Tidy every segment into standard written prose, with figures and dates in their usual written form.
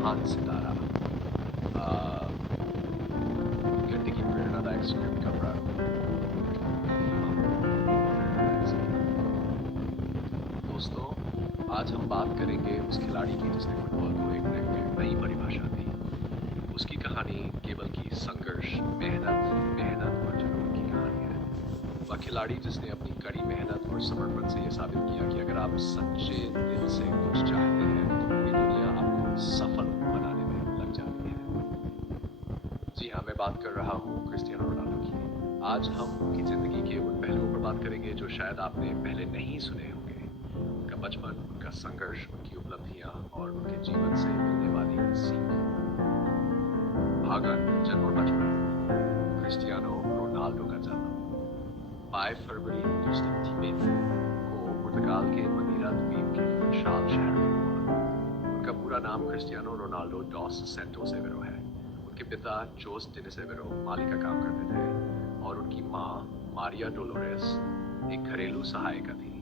महान सितारा घंटे की प्रेरणादायक स्क्रिप्ट का दोस्तों, आज हम बात करेंगे उस खिलाड़ी की जिसने फुटबॉल को एक नई परिभाषा दी। उसकी कहानी केवल की संघर्ष, मेहनत मेहनत और जुनून की कहानी है। वह खिलाड़ी जिसने अपनी कड़ी मेहनत और समर्पण से यह साबित किया कि अगर आप सच्चे दिल से कुछ चाहते हैं तो पूरी दुनिया आपको सफल बनाने में लग जाती है। जी हाँ, मैं बात कर रहा हूँ क्रिस्टियानो रोनाल्डो की। आज हम उनकी जिंदगी के उन पहलुओं पर बात करेंगे जो शायद आपने पहले नहीं सुने होंगे। उनका बचपन, उनका संघर्ष, उनकी उपलब्धियां और उनके जीवन से मिलने वाली सीख। भागन, जन्म और बचपन। क्रिस्टियानो रोनाल्डो का जन्म 5 फरवरी 1930 को पुर्तगाल के मदीरा द्वीप के फुनशाल शहर में हुआ। उनका पूरा नाम क्रिस्टियानो रोनाल्डो डॉस सैंटोस एवेरो है। उनके पिता जोस डेनिस एवेरो माली का काम करते थे और उनकी माँ मारिया डोलोरेस एक घरेलू सहायिका थी।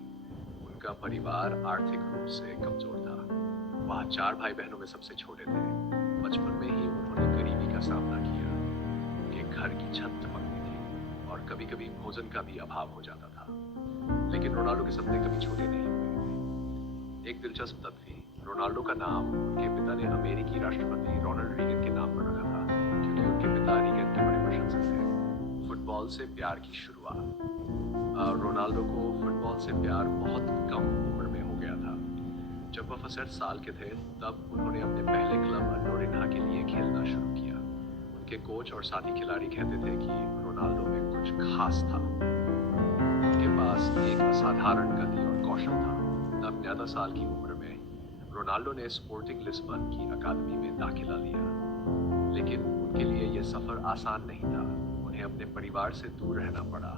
उनका परिवार आर्थिक रूप से कमजोर था। वह 4 भाई बहनों में सबसे छोटे थे। बचपन में ही उन्होंने गरीबी का सामना किया। उनके घर की छत टपकती थी और कभी-कभी भोजन का भी अभाव हो जाता था। लेकिन रोनाल्डो के सपने कभी छोटे नहीं हुए। एक दिलचस्प तथ्य, रोनाल्डो का नाम उनके पिता ने अमेरिकी राष्ट्रपति रोनाल्ड रीगन के नाम पर रखा था, क्योंकि उनके पिता रीगन के बड़े प्रशंसक थे। फुटबॉल से प्यार की शुरुआत। रोनाल्डो को फुटबॉल से प्यार बहुत कम उम्र में हो गया था। जब वह 65 साल के थे तब उन्होंने अपने पहले क्लब अंडोरिना के लिए खेलना शुरू किया। उनके कोच और साथी खिलाड़ी कहते थे कि रोनाल्डो में कुछ खास था। उनके पास एक असाधारण गति और कौशल था। तब 11 साल की उम्र में रोनाल्डो ने स्पोर्टिंग लिस्बन की अकादमी में दाखिला लिया। लेकिन उनके लिए यह सफर आसान नहीं था। उन्हें अपने परिवार से दूर रहना पड़ा।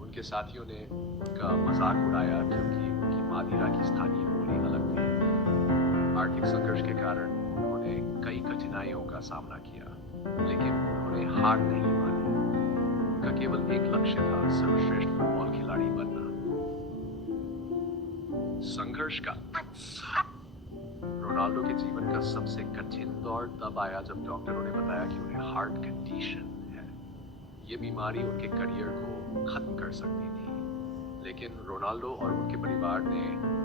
उनके साथियों ने उनका मजाक उड़ाया क्योंकि उनकी मादिरा की स्थानीय बोली अलग थी। आर्थिक संघर्ष के कारण उन्होंने कई कठिनाइयों का सामना किया, लेकिन उन्होंने हार नहीं मानी। उनका केवल एक लक्ष्य था, सर्वश्रेष्ठ फुटबॉल खिलाड़ी बनना। संघर्ष का रोनाल्डो के जीवन का सबसे कठिन दौर तब आया जब डॉक्टरों ने बताया कि उन्हें हार्ट कंडीशन है। ये बीमारी उनके करियर को खत्म कर सकती थी। लेकिन रोनाल्डो और उनके परिवार ने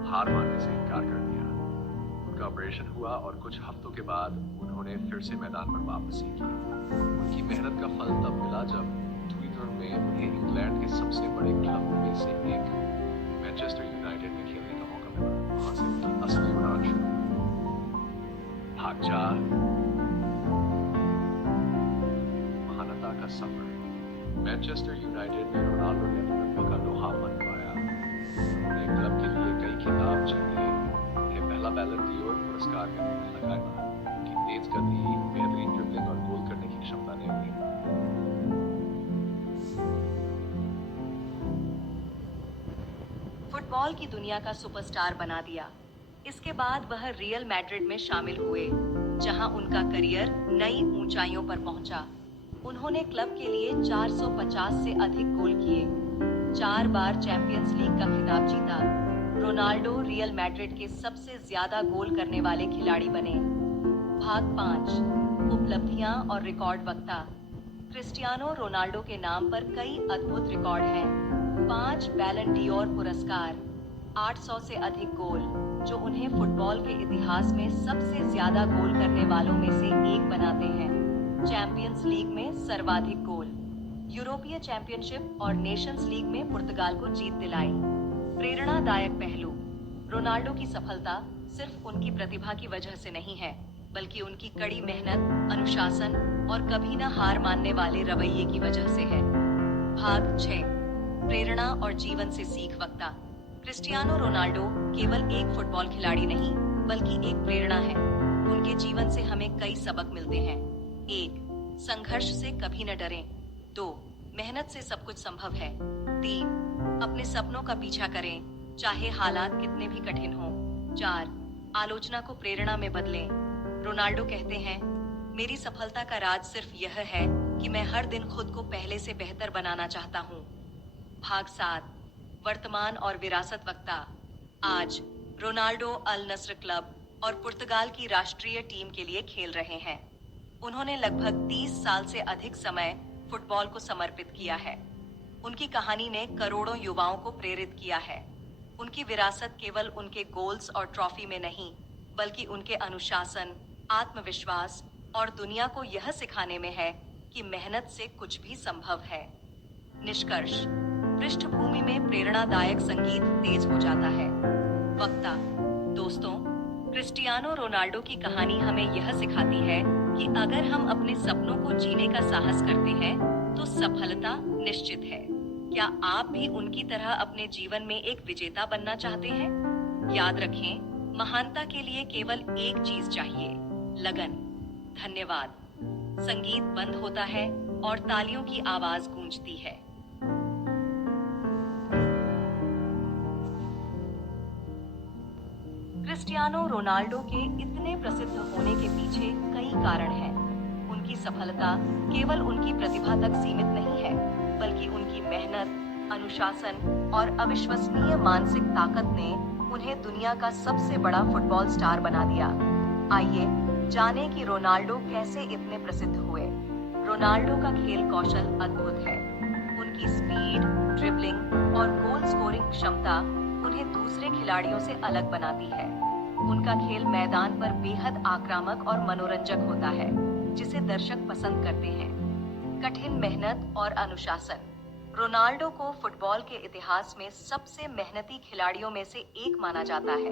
हार मानने से इनकार कर दिया। उनका ऑपरेशन हुआ और कुछ हफ्तों के बाद उन्होंने फिर से मैदान पर वापसी की। उनकी मेहनत का फल तब मिला जब ट्विटर में उन्हें इंग्लैंड के सबसे बड़े क्लब में से एक मैनचेस्टर यूनाइटेड में खेलने का मौका मिला। वहां से उनकी असली उड़ान शुरू हुई। भाग 4, महानता का सफर। मैनचेस्टर यूनाइटेड में रोनाल्डो ने प्रतिभा का लोहा मनवाया। उन्होंने क्लब के लिए कई खिताब जीते। उन्हें पहला बैलन डी'ओर पुरस्कार मिलने लगा। उनकी तेज गति, बेहतरीन ड्रिबलिंग और गोल करने की क्षमता ने उन्हें फुटबॉल की दुनिया का सुपरस्टार बना दिया। इसके बाद वह रियल मैड्रिड में शामिल हुए, जहां उनका करियर नई ऊंचाइयों पर पहुंचा। उन्होंने क्लब के लिए 450 से अधिक गोल किए, 4 बार चैंपियंस लीग का खिताब जीता। रोनाल्डो रियल मैड्रिड के सबसे ज्यादा गोल करने वाले खिलाड़ी बने। भाग 5, उपलब्धियां और रिकॉर्ड वक्ता। क्रिस्टियानो रोनाल्डो के नाम पर कई अद्भुत रिकॉर्ड हैं। 5 बैलन डी'ओर पुरस्कार, 800 से अधिक गोल, जो उन्हें फुटबॉल के इतिहास में सबसे ज्यादा गोल करने वालों में से एक बनाते हैं। चैंपियंस लीग में सर्वाधिक गोल, यूरोपीय चैंपियनशिप और नेशंस लीग में पुर्तगाल को जीत दिलाई। प्रेरणादायक पहलू। रोनाल्डो की सफलता सिर्फ उनकी प्रतिभा की वजह से नहीं है, बल्कि उनकी कड़ी मेहनत, अनुशासन और कभी न हार मानने वाले रवैये की वजह से है। भाग 6, प्रेरणा और जीवन से सीख वक्ता। क्रिस्टियानो रोनाल्डो केवल एक फुटबॉल खिलाड़ी नहीं, बल्कि एक प्रेरणा है। उनके जीवन से हमें कई सबक मिलते हैं। 1, संघर्ष से कभी न डरें। 2, मेहनत से सब कुछ संभव है। 3, अपने सपनों का पीछा करें, चाहे हालात कितने भी कठिन हों। 4, आलोचना को प्रेरणा में बदलें। रोनाल्डो कहते हैं, मेरी सफलता का राज सिर्फ यह है कि मैं हर दिन खुद को पहले से बेहतर बनाना चाहता हूँ। भाग 7, वर्तमान और विरासत वक्ता। आज रोनाल्डो अल नस्र क्लब और पुर्तगाल की राष्ट्रीय टीम के लिए खेल रहे हैं। उन्होंने लगभग 30 साल से अधिक समय फुटबॉल को समर्पित किया है। उनकी कहानी ने करोड़ों युवाओं को प्रेरित किया है। उनकी विरासत केवल उनके गोल्स और ट्रॉफी में नहीं, बल्कि उनके अनुशासन, आत्मविश्वास और दुनिया को यह सिखाने में है कि मेहनत से कुछ भी संभव है। निष्कर्ष, पृष्ठभूमि में प्रेरणादायक संगीत तेज हो जाता है। वक्ता: दोस्तों, क्रिस्टियानो रोनाल्डो की कहानी हमें यह सिखाती है कि अगर हम अपने सपनों को जीने का साहस करते हैं तो सफलता निश्चित है। क्या आप भी उनकी तरह अपने जीवन में एक विजेता बनना चाहते हैं? याद रखें, महानता के लिए केवल एक चीज चाहिए: लगन। धन्यवाद। संगीत बंद होता है और तालियों की आवाज गूंजती है। क्रिस्टियानो रोनाल्डो के इतने प्रसिद्ध होने के पीछे कई कारण हैं। उनकी सफलता केवल उनकी प्रतिभा तक सीमित नहीं है, बल्कि उनकी मेहनत, अनुशासन और अविश्वसनीय मानसिक ताकत ने उन्हें दुनिया का सबसे बड़ा फुटबॉल स्टार बना दिया। आइए जाने कि रोनाल्डो कैसे इतने प्रसिद्ध हुए। रोनाल्डो का खेल कौशल अद्भुत है। उनकी स्पीड, ड्रिबलिंग और गोल स्कोरिंग क्षमता उन्हें दूसरे खिलाड़ियों से अलग बनाती है। उनका खेल मैदान पर बेहद आक्रामक और मनोरंजक होता है, जिसे दर्शक पसंद करते हैं। कठिन मेहनत और अनुशासन: रोनाल्डो को फुटबॉल के इतिहास में सबसे मेहनती खिलाड़ियों में से एक माना जाता है।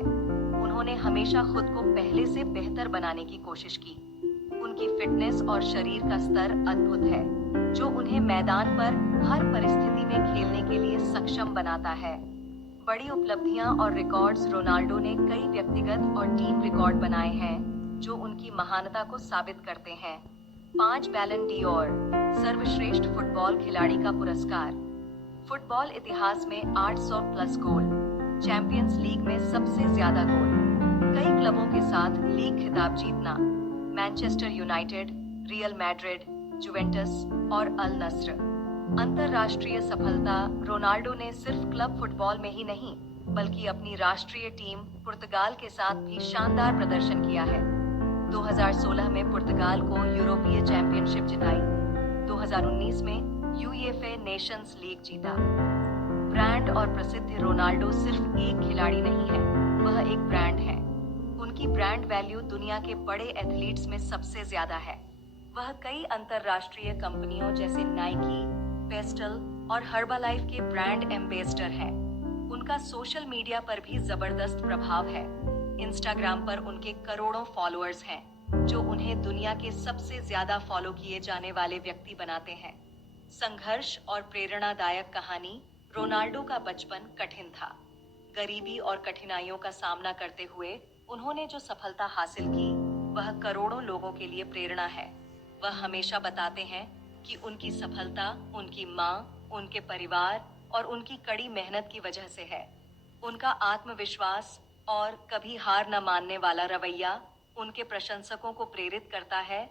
उन्होंने हमेशा खुद को पहले से बेहतर बनाने की कोशिश की। उनकी फिटनेस और शरीर का स्तर अद्भुत है, जो उन्हें मैदान पर हर परिस्थिति में खेलने के लिए सक्षम बनाता है। बड़ी उपलब्धियां और रिकॉर्ड्स: रोनाल्डो ने कई व्यक्तिगत और टीम रिकॉर्ड बनाए हैं, जो उनकी महानता को साबित करते हैं। 5 बैलन डी'ओर, सर्वश्रेष्ठ फुटबॉल खिलाड़ी का पुरस्कार। फुटबॉल इतिहास में 800 प्लस गोल। चैंपियंस लीग में सबसे ज्यादा गोल। कई क्लबों के साथ लीग खिताब जीतना: Manchester United, real Madrid, Juventus और अल नस्र। अंतरराष्ट्रीय सफलता: रोनाल्डो ने सिर्फ क्लब फुटबॉल में ही नहीं, बल्कि अपनी राष्ट्रीय टीम पुर्तगाल के साथ भी शानदार प्रदर्शन किया है। 2016 में पुर्तगाल को यूरोपीय चैंपियनशिप जिताई। 2019 में यूईएफए नेशंस लीग जीता। ब्रांड और प्रसिद्धि: रोनाल्डो सिर्फ एक खिलाड़ी नहीं है, वह एक ब्रांड है। उनकी ब्रांड वैल्यू दुनिया के बड़े एथलीट्स में सबसे ज्यादा है। वह कई अंतरराष्ट्रीय कंपनियों जैसे नाइकी, पेस्टल और हर्बालाइफ के ब्रांड एम्बेसडर हैं। उनका सोशल मीडिया पर भी जबरदस्त प्रभाव है। इंस्टाग्राम पर उनके करोड़ों फॉलोअर्स हैं, जो उन्हें दुनिया के सबसे ज्यादा फॉलो किए जाने वाले व्यक्ति बनाते हैं। संघर्ष और प्रेरणादायक कहानी: रोनाल्डो का बचपन कठिन था। गरीबी और कठिनाइयों का सामना करते हुए उन्होंने जो सफलता हासिल की, वह करोड़ों लोगों के लिए प्रेरणा है। वह हमेशा बताते हैं कि उनकी सफलता उनकी माँ, उनके परिवार और उनकी कड़ी मेहनत की वजह से है। उनका आत्मविश्वास और कभी हार न मानने वाला रवैया उनके प्रशंसकों को प्रेरित करता है